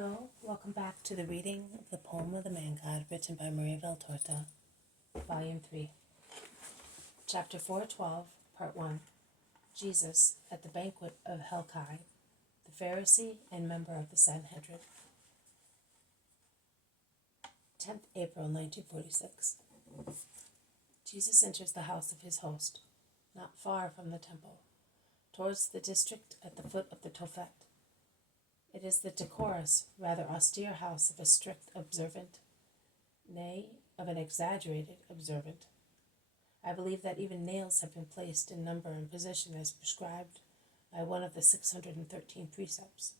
Hello, welcome back to the reading of the poem of the Man God, written by Maria Valtorta, Volume 3, Chapter 412, Part 1. Jesus at the Banquet of Helkai, the Pharisee and member of the Sanhedrin. 10th April 1946. Jesus enters the house of his host, not far from the temple, towards the district at the foot of the Tophet. It is the decorous, rather austere house of a strict observant, nay, of an exaggerated observant. I believe that even nails have been placed in number and position as prescribed by one of the 613 precepts.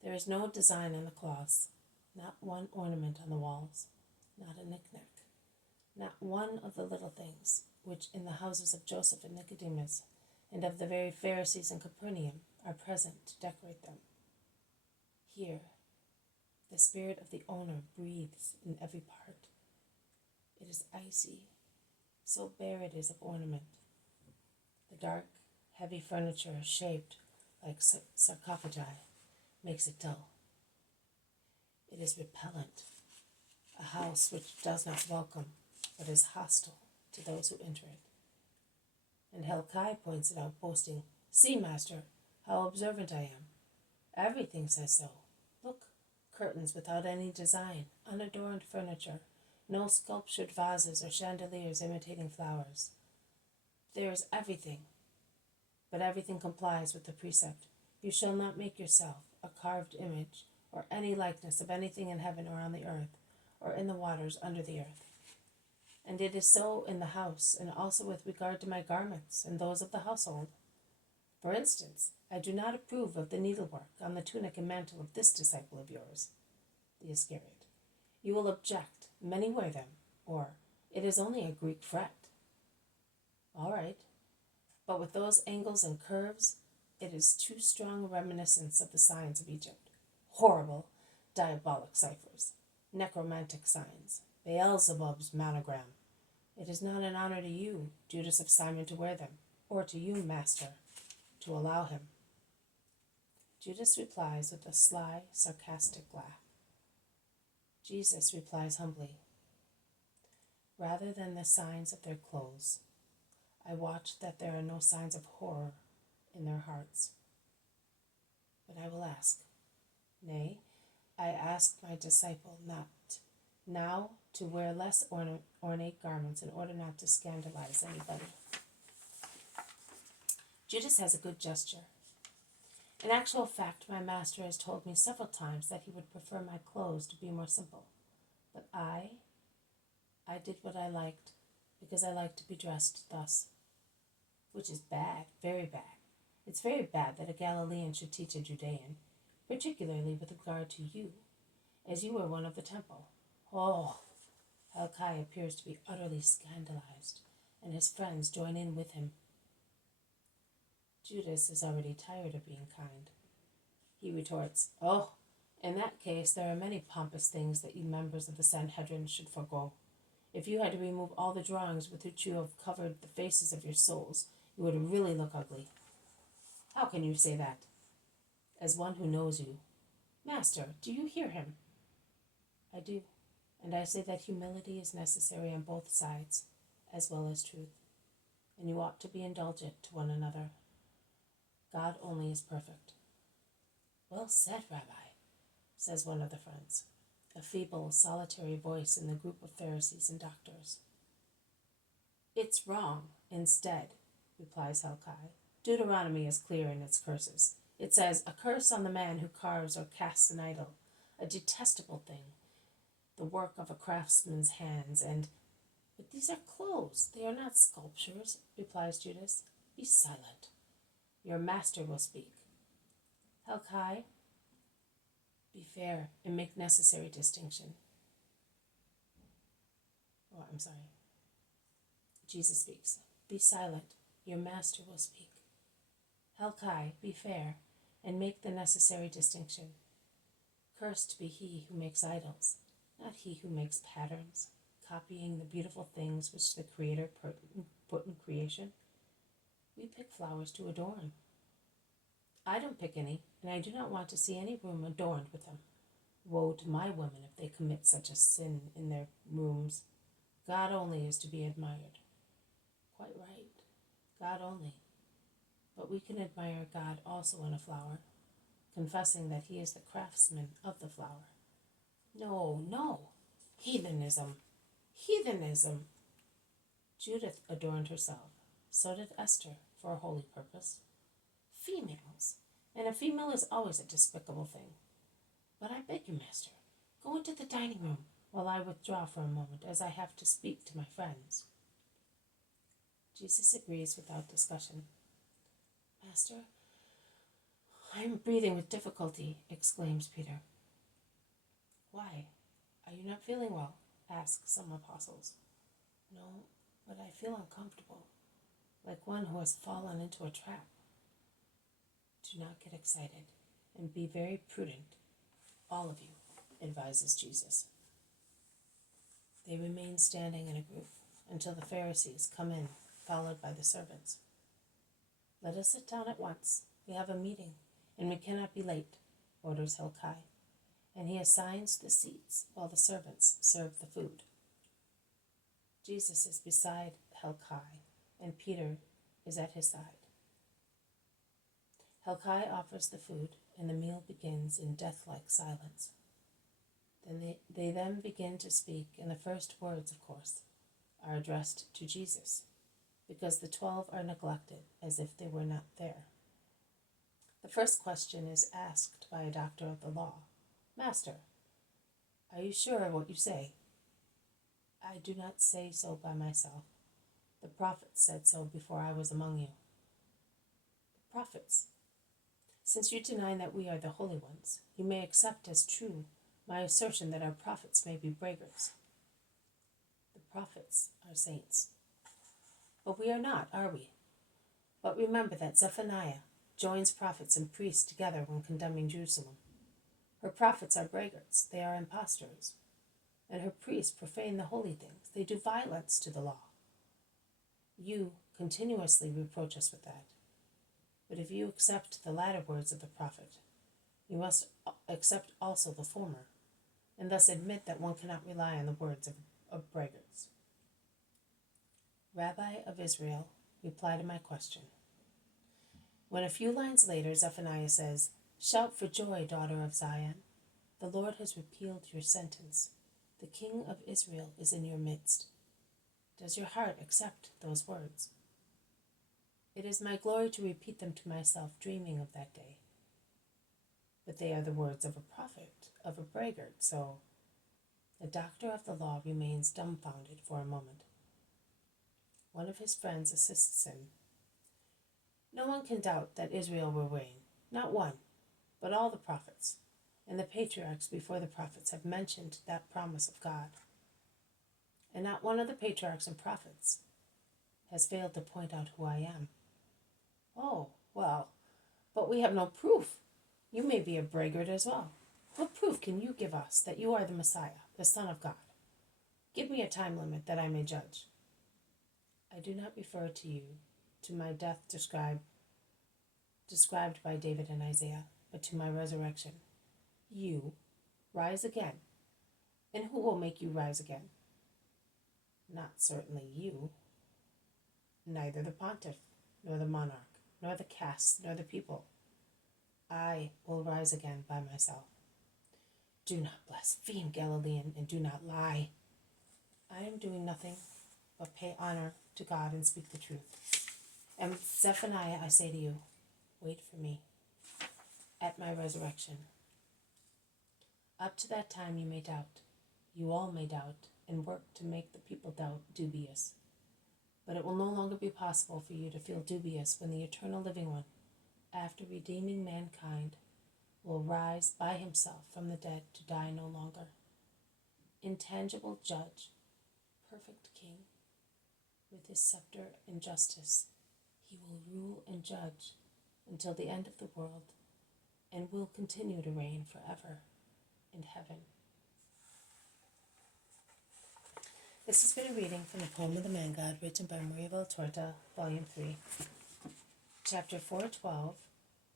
There is no design on the cloths, not one ornament on the walls, not a knick-knack, not one of the little things which in the houses of Joseph and Nicodemus and of the very Pharisees in Capernaum are present to decorate them. Here, the spirit of the owner breathes in every part. It is icy, so bare it is of ornament. The dark, heavy furniture shaped like sarcophagi makes it dull. It is repellent, a house which does not welcome, but is hostile to those who enter it. And Helkai points it out, boasting, "See, master, how observant I am. Everything says so. Look, curtains without any design, unadorned furniture, no sculptured vases or chandeliers imitating flowers. There is everything, but everything complies with the precept, you shall not make yourself a carved image or any likeness of anything in heaven or on the earth or in the waters under the earth. And it is so in the house, and also with regard to my garments and those of the household. For instance, I do not approve of the needlework on the tunic and mantle of this disciple of yours, the Iscariot. You will object, many wear them, or it is only a Greek fret. All right, but with those angles and curves, it is too strong a reminiscence of the signs of Egypt. Horrible, diabolic ciphers, necromantic signs, Beelzebub's monogram. It is not an honor to you, Judas of Simon, to wear them, or to you, master, to allow him." Judas replies with a sly, sarcastic laugh. Jesus replies humbly, "Rather than the signs of their clothes, I watch that there are no signs of horror in their hearts. But I will ask, nay, I ask my disciple not now to wear less ornate garments in order not to scandalize anybody." Judas has a good gesture. In actual fact, my master has told me several times that he would prefer my clothes to be more simple. But I did what I liked, because I liked to be dressed thus. Which is bad, very bad. It's very bad that a Galilean should teach a Judean, particularly with regard to you, as you were one of the temple. Oh, Helkai appears to be utterly scandalized, and his friends join in with him. Judas is already tired of being kind. He retorts, "Oh, in that case there are many pompous things that you members of the Sanhedrin should forego. If you had to remove all the drawings with which you have covered the faces of your souls, you would really look ugly." "How can you say that?" "As one who knows you." "Master, do you hear him?" "I do, and I say that humility is necessary on both sides, as well as truth, and you ought to be indulgent to one another. God only is perfect." "Well said, Rabbi," says one of the friends, a feeble, solitary voice in the group of Pharisees and doctors. "It's wrong, instead," replies Helkai. "Deuteronomy is clear in its curses. It says, 'A curse on the man who carves or casts an idol, a detestable thing, the work of a craftsman's hands, and—'" "But these are clothes, they are not sculptures," replies Judas. "Be silent. Your master will speak." "Helkai, be fair and make necessary distinction." Jesus speaks. "Be silent. Your master will speak." "Helkai, be fair and make the necessary distinction. Cursed be he who makes idols, not he who makes patterns, copying the beautiful things which the Creator put in creation. We pick flowers to adorn. I don't pick any, and I do not want to see any room adorned with them. Woe to my women if they commit such a sin in their rooms. God only is to be admired. Quite right, God only. But we can admire God also in a flower, confessing that he is the craftsman of the flower. No, no, heathenism, heathenism. Judith adorned herself. So did Esther, for a holy purpose. Females, and a female is always a despicable thing. But I beg you, master, go into the dining room while I withdraw for a moment, as I have to speak to my friends. Jesus agrees without discussion. Master, I am breathing with difficulty, exclaims Peter. Why? Are you not feeling well? Ask some apostles. No, but I feel uncomfortable, like one who has fallen into a trap. Do not get excited, and be very prudent, all of you, advises Jesus. They remain standing in a group until the Pharisees come in, followed by the servants. Let us sit down at once. We have a meeting, and we cannot be late, orders Helkai, and he assigns the seats while the servants serve the food. Jesus is beside Helkai, and Peter is at his side. Helkai offers the food, and the meal begins in death-like silence. Then they then begin to speak, and the first words, of course, are addressed to Jesus, because the 12 are neglected as if they were not there. The first question is asked by a doctor of the law. Master, are you sure of what you say? I do not say so by myself. The prophets said so before I was among you. The prophets? Since you deny that we are the holy ones, you may accept as true my assertion that our prophets may be braggarts. The prophets are saints. But we are not, are we? But remember that Zephaniah joins prophets and priests together when condemning Jerusalem. Her prophets are braggarts, they are impostors, and her priests profane the holy things. They do violence to the law. You continuously reproach us with that. But if you accept the latter words of the prophet, you must accept also the former, and thus admit that one cannot rely on the words of braggarts. Rabbi of Israel, reply to my question. When a few lines later Zephaniah says, Shout for joy, daughter of Zion. The Lord has repealed your sentence. The King of Israel is in your midst. Does your heart accept those words? It is my glory to repeat them to myself, dreaming of that day. But they are the words of a prophet, of a braggart, so the doctor of the law remains dumbfounded for a moment. One of his friends assists him. No one can doubt that Israel will reign, not one, but all the prophets, and the patriarchs before the prophets have mentioned that promise of God. And not one of the patriarchs and prophets has failed to point out who I am. Oh, well, but we have no proof. You may be a braggart as well. What proof can you give us that you are the Messiah, the Son of God? Give me a time limit that I may judge. I do not refer to you, to my death described by David and Isaiah, but to my resurrection. You rise again. And who will make you rise again? Not certainly you. Neither the pontiff, nor the monarch, nor the caste, nor the people. I will rise again by myself. Do not blaspheme, Galilean, and do not lie. I am doing nothing but pay honor to God and speak the truth. And Zephaniah, I say to you, wait for me at my resurrection. Up to that time you may doubt. You all may doubt and work to make the people doubt dubious. But it will no longer be possible for you to feel dubious when the eternal living one, after redeeming mankind, will rise by himself from the dead to die no longer. Intangible judge, perfect king, with his scepter and justice, he will rule and judge until the end of the world and will continue to reign forever in heaven. This has been a reading from the Poem of the Man God, written by Maria Valtorta, Volume 3, Chapter 412,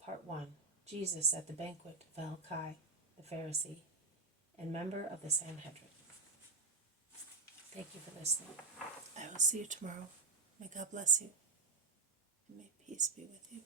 Part 1, Jesus at the banquet of Helkai, the Pharisee, and member of the Sanhedrin. Thank you for listening. I will see you tomorrow. May God bless you, and may peace be with you.